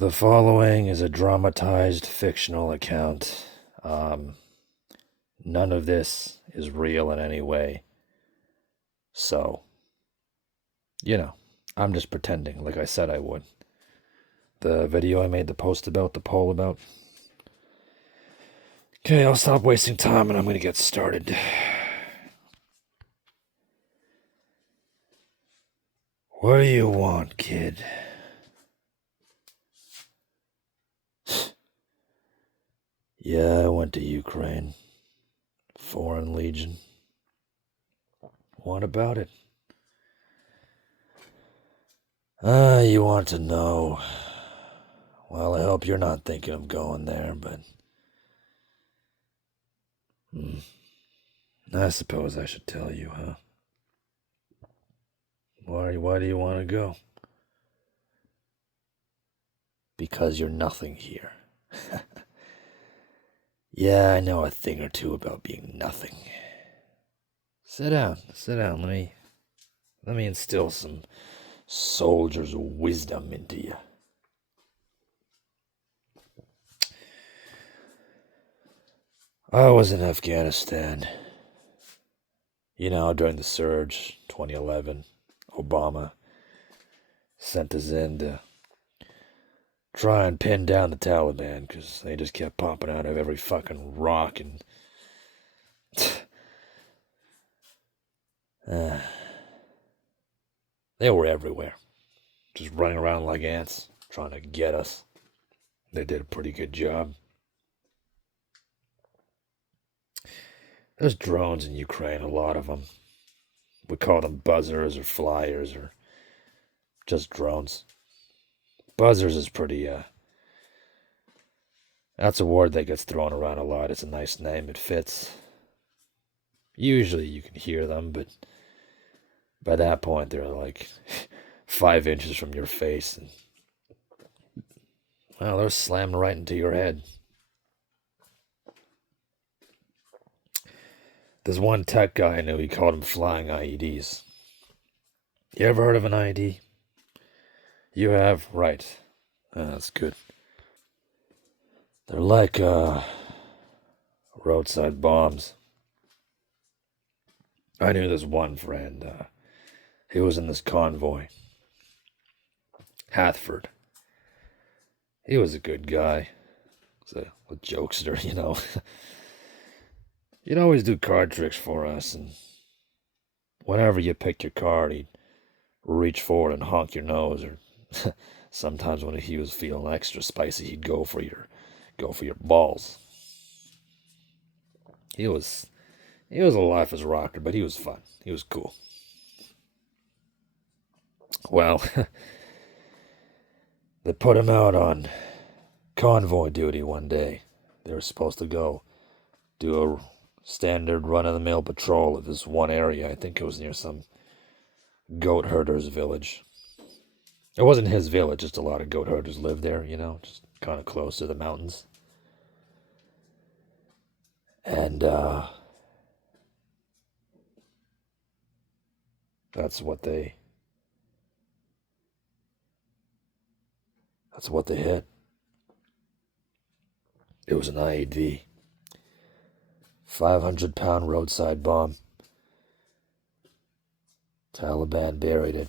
The following is a dramatized fictional account. None of this is real in any way. So, I'm just pretending like I said I would. The video I made the post about, the poll about. Okay, I'll stop wasting time and I'm going to get started. What do you want, kid? Yeah, I went to Ukraine. Foreign Legion. What about it? You want to know. Well, I hope you're not thinking of going there, but... I suppose I should tell you, huh? Why do you want to go? Because you're nothing here. Yeah, I know a thing or two about being nothing. Sit down. Let me instill some soldier's wisdom into you. I was in Afghanistan. During the surge, 2011, Obama sent us in to try and pin down the Taliban because they just kept popping out of every fucking rock and... they were everywhere. Just running around like ants, trying to get us. They did a pretty good job. There's drones in Ukraine, a lot of them. We call them buzzers or flyers or just drones. Buzzers is pretty, that's a word that gets thrown around a lot. It's a nice name, it fits. Usually you can hear them, but by that point they're like 5 inches from your face. And, well, they're slammed right into your head. There's one tech guy I knew, he called them flying IEDs. You ever heard of an IED? You have? Right. That's good. They're like roadside bombs. I knew this one friend. He was in this convoy. Hathford. He was a good guy. He's a jokester, He'd always do card tricks for us, and whenever you picked your card, he'd reach forward and honk your nose, or sometimes when he was feeling extra spicy, he'd go for your balls. He was a life as a rocker, but he was fun. He was cool. Well, they put him out on convoy duty one day. They were supposed to go do a standard run-of-the-mill patrol of this one area. I think it was near some goat herder's village. It wasn't his village, just a lot of goat herders lived there, just kind of close to the mountains. And that's what they hit. It was an IED. 500-pound roadside bomb. Taliban buried it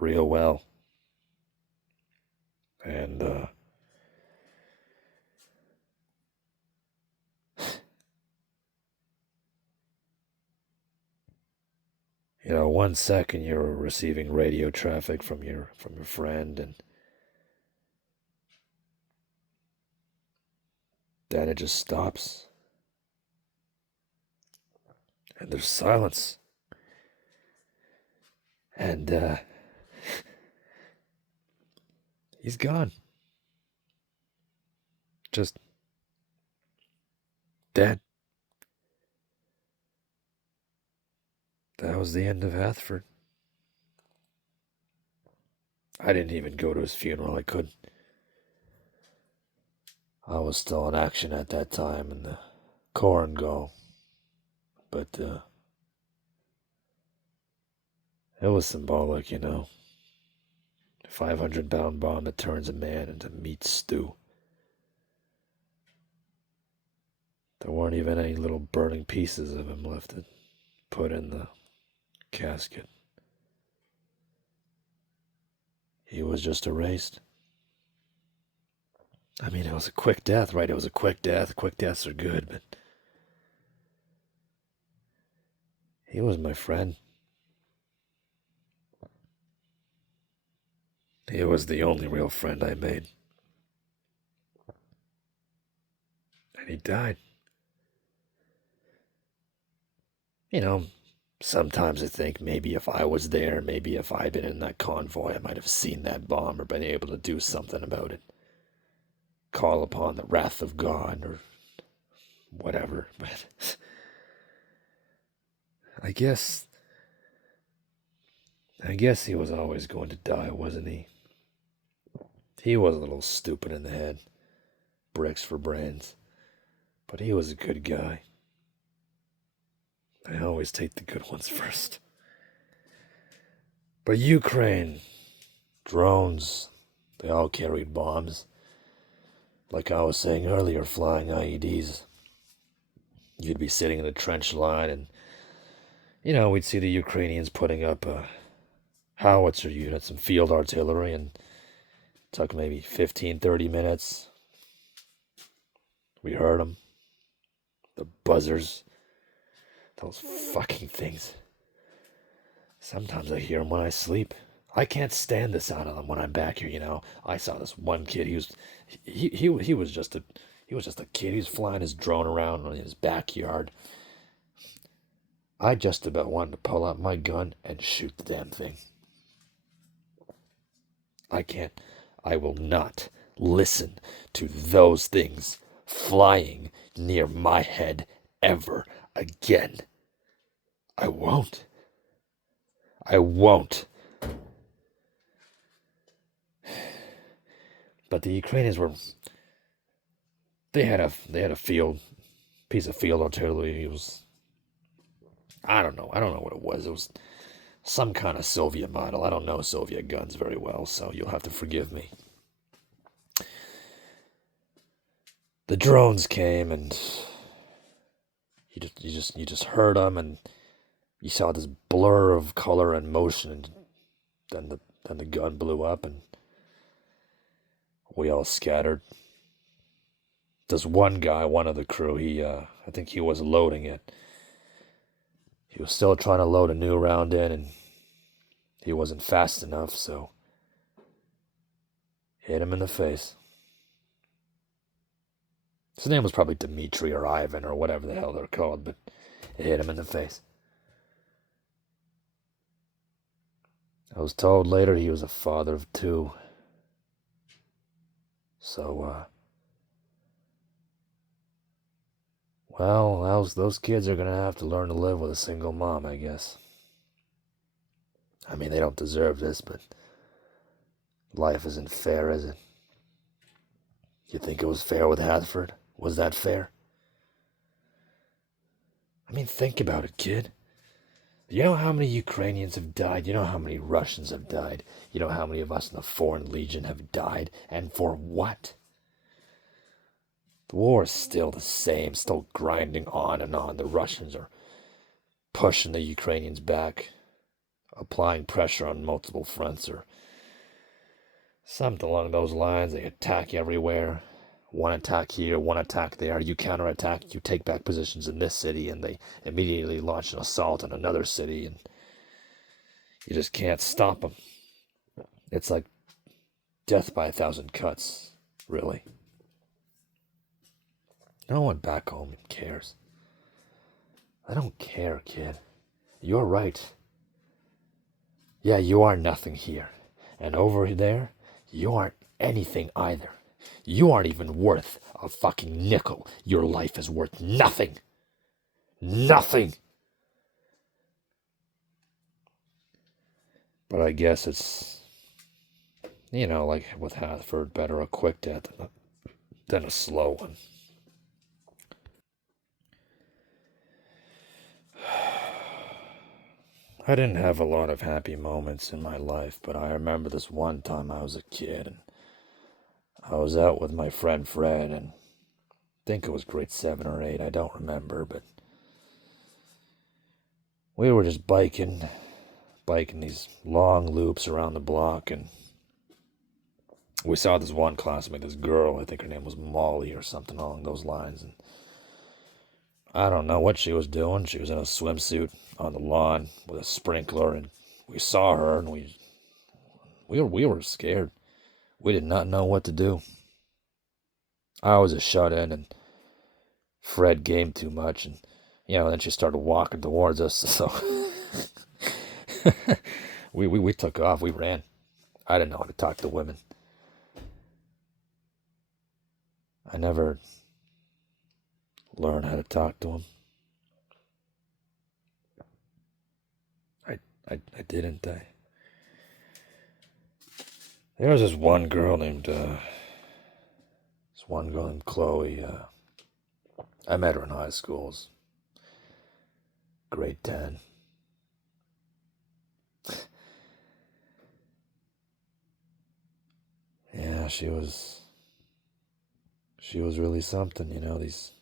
real well. And, 1 second you're receiving radio traffic from your friend, and then it just stops. And there's silence. And, he's gone. Just dead. That was the end of Hathford. I didn't even go to his funeral. I couldn't. I was still in action at that time in the Korengal. But, it was symbolic, It 500-pound bomb that turns a man into meat stew. There weren't even any little burning pieces of him left to put in the casket. He was just erased. I mean, it was a quick death, right? It was a quick death. Quick deaths are good, but he was my friend. He was the only real friend I made. And he died. You know, sometimes I think maybe if I was there, maybe if I'd been in that convoy, I might have seen that bomb or been able to do something about it. Call upon the wrath of God or whatever. But I guess he was always going to die, wasn't he? He was a little stupid in the head. Bricks for brains. But he was a good guy. I always take the good ones first. But Ukraine, drones, they all carried bombs. Like I was saying earlier, flying IEDs. You'd be sitting in a trench line and, we'd see the Ukrainians putting up howitzer units and field artillery, and it took maybe 15, 30 minutes. We heard them. The buzzers. Those fucking things. Sometimes I hear them when I sleep. I can't stand the sound of them when I'm back here, I saw this one kid, he was just a kid. He was flying his drone around in his backyard. I just about wanted to pull out my gun and shoot the damn thing. I can't. I will not listen to those things flying near my head ever again. I won't. But the Ukrainians they had a piece of field artillery. It was, I don't know what it was. It was some kind of Soviet model. I don't know Soviet guns very well, so you'll have to forgive me. The drones came, and you just heard them, and you saw this blur of color and motion, and then the gun blew up, and we all scattered. This one guy, one of the crew, I think he was loading it. He was still trying to load a new round in, and he wasn't fast enough, so hit him in the face. His name was probably Dmitri or Ivan or whatever the hell they're called, but it hit him in the face. I was told later he was a father of 2. So, well, those kids are going to have to learn to live with a single mom, I guess. I mean, they don't deserve this, but life isn't fair, is it? You think it was fair with Hathford? Was that fair? I mean, think about it, kid. You know how many Ukrainians have died? You know how many Russians have died? You know how many of us in the Foreign Legion have died? And for what? The war is still the same, still grinding on and on. The Russians are pushing the Ukrainians back, applying pressure on multiple fronts, or something along those lines. They attack everywhere. One attack here, one attack there. You counterattack, you take back positions in this city, and they immediately launch an assault on another city, and you just can't stop them. It's like death by 1,000 cuts, really. No one back home cares. I don't care, kid. You're right. Yeah, you are nothing here. And over there, you aren't anything either. You aren't even worth a fucking nickel. Your life is worth nothing. Nothing. But I guess it's, like with Hathford, better a quick death than a slow one. I didn't have a lot of happy moments in my life, but I remember this one time I was a kid and I was out with my friend Fred, and I think it was grade 7 or 8, I don't remember, but we were just biking these long loops around the block, and we saw this one classmate, this girl, I think her name was Molly or something along those lines, and I don't know what she was doing. She was in a swimsuit on the lawn with a sprinkler, and we saw her, and we were scared. We did not know what to do. I was a shut in, and Fred gamed too much, and then she started walking towards us. So we took off. We ran. I didn't know how to talk to women. I never learned how to talk to them. I didn't. There was this one girl named Chloe. I met her in high school. It was grade 10. Yeah, she was really something,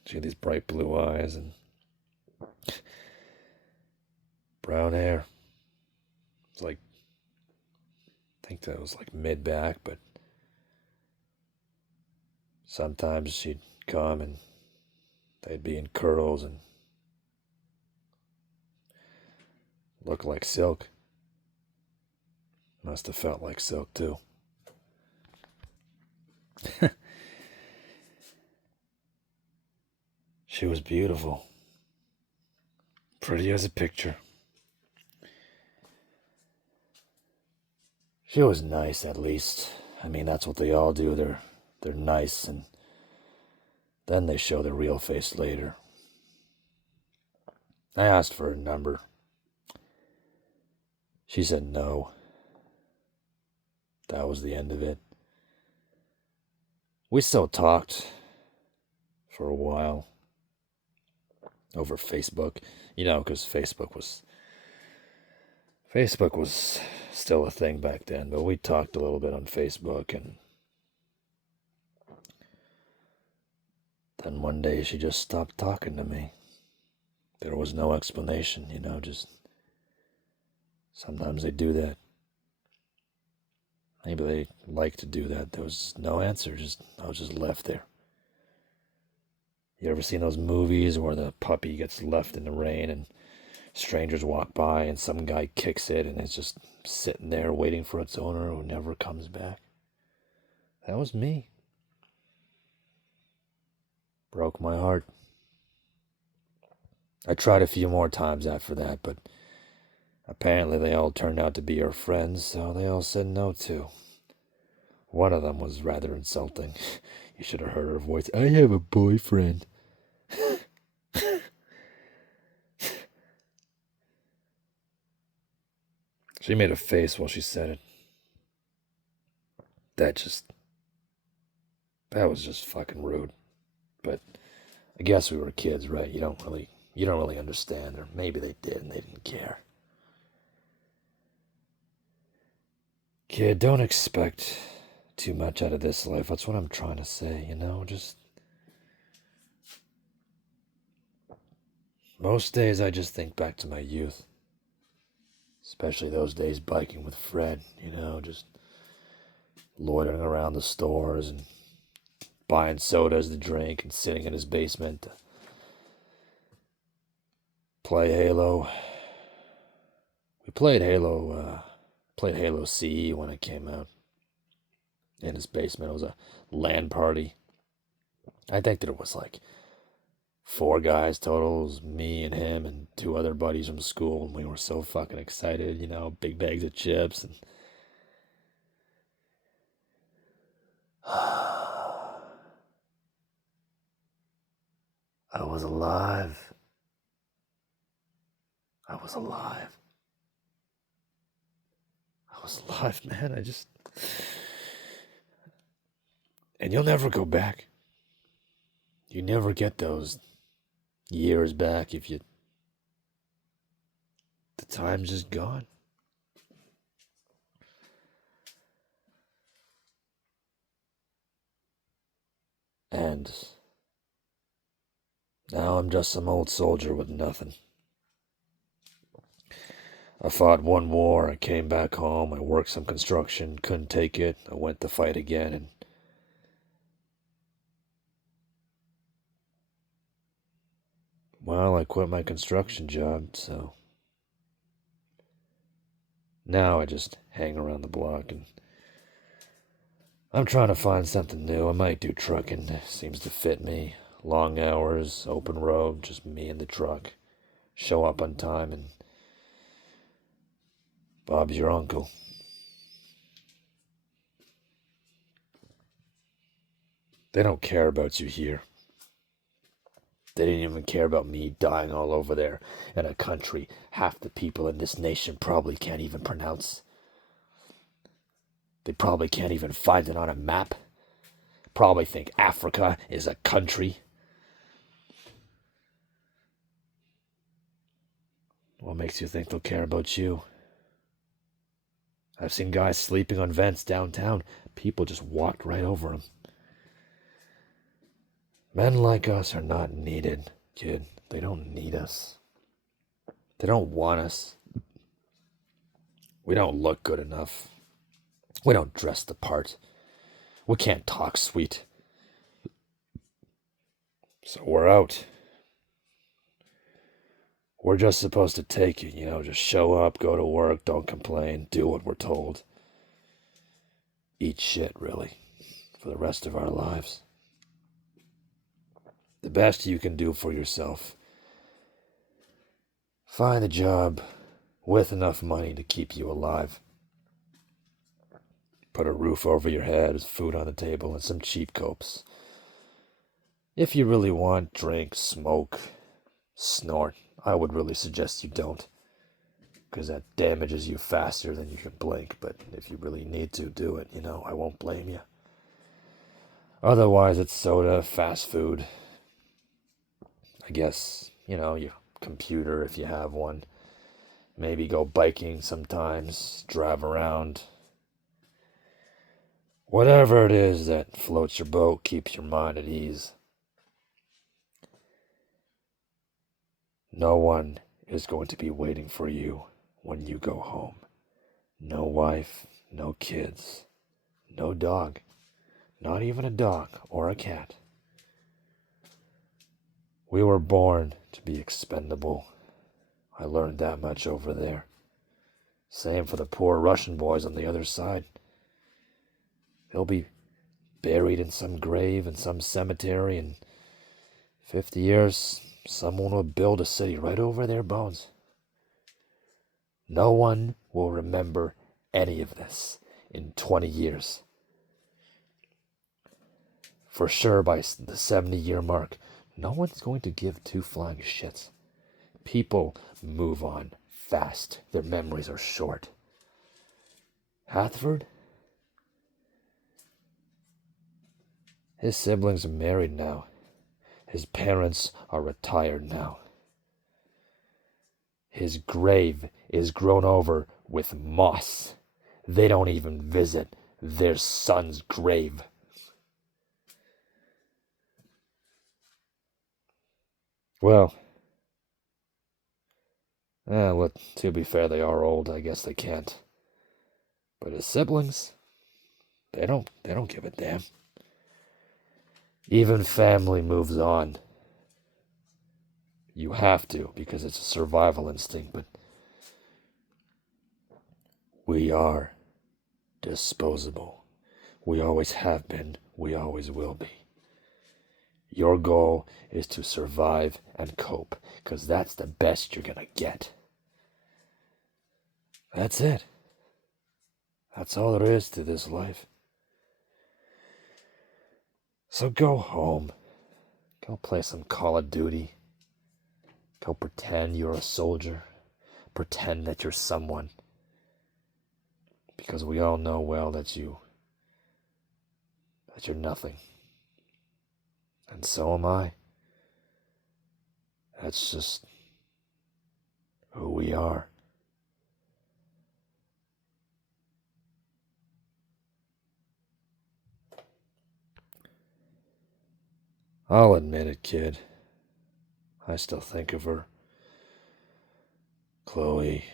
she had these bright blue eyes and brown hair. It's like, I think that was like mid-back, but sometimes she'd come and they'd be in curls and look like silk. Must have felt like silk too. She was beautiful. Pretty as a picture. She was nice, at least. I mean, that's what they all do. They're nice, and then they show their real face later. I asked for her number. She said no. That was the end of it. We still talked for a while over Facebook, because Facebook was still a thing back then, but we talked a little bit on Facebook, and then one day she just stopped talking to me. There was no explanation, just sometimes they do that. Maybe they like to do that. There was no answer, I was just left there. You ever seen those movies where the puppy gets left in the rain and strangers walk by and some guy kicks it and it's just sitting there waiting for its owner who never comes back? That was me. Broke my heart. I tried a few more times after that, but apparently they all turned out to be her friends, so they all said no too. One of them was rather insulting. You should have heard her voice. I have a boyfriend. She made a face while she said it. That was just fucking rude. But I guess we were kids, right? You don't really understand, or maybe they did and they didn't care. Kid, don't expect too much out of this life. That's what I'm trying to say, just... Most days I just think back to my youth. Especially those days biking with Fred, just loitering around the stores and buying sodas to drink and sitting in his basement to play Halo. We played Halo CE when it came out. In his basement. It was a LAN party. I think there was like 4 guys total. It was me and him and 2 other buddies from school, and we were so fucking excited, big bags of chips, and I was alive. I was alive, man. And you'll never go back. You never get those years back if you... the time's just gone. And now I'm just some old soldier with nothing. I fought one war, I came back home, I worked some construction, couldn't take it, I went to fight again, and well, I quit my construction job, so now I just hang around the block, and I'm trying to find something new. I might do trucking, seems to fit me. Long hours, open road, just me and the truck. Show up on time, and Bob's your uncle. They don't care about you here. They didn't even care about me dying all over there in a country half the people in this nation probably can't even pronounce. They probably can't even find it on a map. Probably think Africa is a country. What makes you think they'll care about you? I've seen guys sleeping on vents downtown. People just walked right over them. Men like us are not needed, kid. They don't need us. They don't want us. We don't look good enough. We don't dress the part. We can't talk sweet. So we're out. We're just supposed to take it, just show up, go to work, don't complain, do what we're told. Eat shit, really, for the rest of our lives. The best you can do for yourself. Find a job with enough money to keep you alive. Put a roof over your head, food on the table, and some cheap copes. If you really want, drink, smoke, snort. I would really suggest you don't, because that damages you faster than you can blink. But if you really need to, do it, I won't blame you. Otherwise, it's soda, fast food. I guess, your computer if you have one. Maybe go biking sometimes, drive around. Whatever it is that floats your boat, keeps your mind at ease. No one is going to be waiting for you when you go home. No wife, no kids, no dog, not even a dog or a cat. We were born to be expendable. I learned that much over there. Same for the poor Russian boys on the other side. They'll be buried in some grave in some cemetery in 50 years. Someone will build a city right over their bones. No one will remember any of this in 20 years. For sure, by the 70-year mark, no one's going to give two flying shits. People move on fast. Their memories are short. Hathford? His siblings are married now. His parents are retired now. His grave is grown over with moss. They don't even visit their son's grave. Well, to be fair, they are old. I guess they can't. But his siblings, they don't give a damn. Even family moves on. You have to, because it's a survival instinct, but we are disposable. We always have been, we always will be. Your goal is to survive and cope, because that's the best you're gonna get. That's it. That's all there is to this life. So go home. Go play some Call of Duty. Go pretend you're a soldier. Pretend that you're someone. Because we all know well that you're nothing. And so am I. That's just who we are. I'll admit it, kid. I still think of her. Chloe.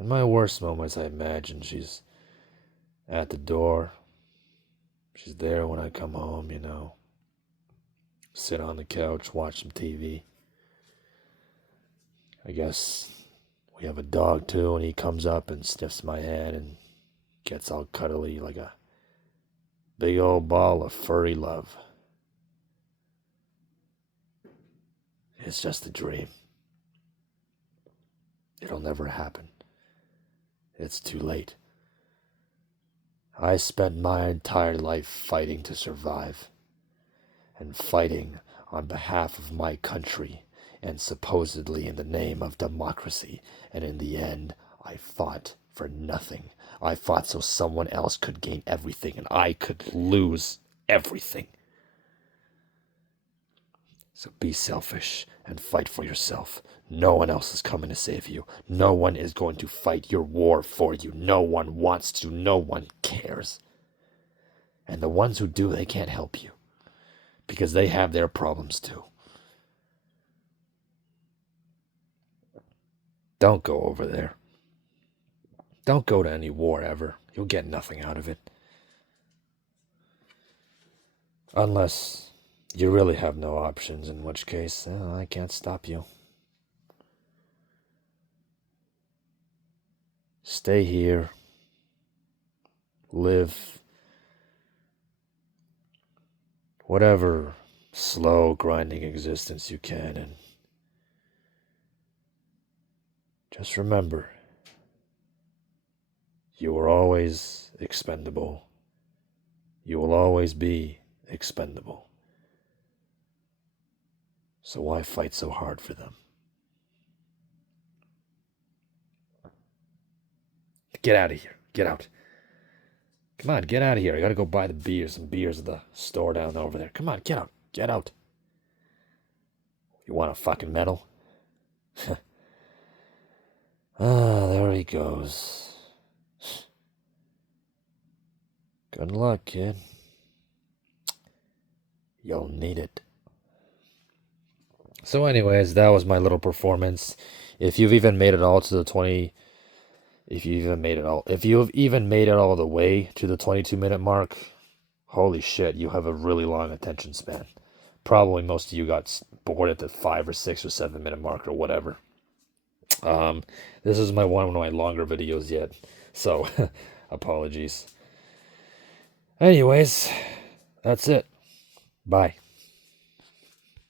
In my worst moments, I imagine she's at the door. She's there when I come home, Sit on the couch, watch some TV. I guess we have a dog too, and he comes up and sniffs my head and gets all cuddly like a big old ball of furry love. It's just a dream. It'll never happen. It's too late. I spent my entire life fighting to survive, and fighting on behalf of my country, and supposedly in the name of democracy, and in the end, I fought for nothing. I fought so someone else could gain everything, and I could lose everything. So be selfish and fight for yourself. No one else is coming to save you. No one is going to fight your war for you. No one wants to. No one cares. And the ones who do, they can't help you, because they have their problems too. Don't go over there. Don't go to any war ever. You'll get nothing out of it. Unless you really have no options, in which case, I can't stop you. Stay here. Live whatever slow, grinding existence you can, and just remember, you were always expendable. You will always be expendable. So why fight so hard for them? Get out of here. Get out. Come on, get out of here. I gotta go buy some beers at the store down over there. Come on, get out. Get out. You want a fucking medal? There he goes. Good luck, kid. You'll need it. So anyways, that was my little performance. If you've even made it all to the 20... If you've even made it all the way to the 22-minute mark, holy shit, you have a really long attention span. Probably most of you got bored at the 5 or 6 or 7-minute mark or whatever. This is one of my longer videos yet, so apologies. Anyways, that's it. Bye.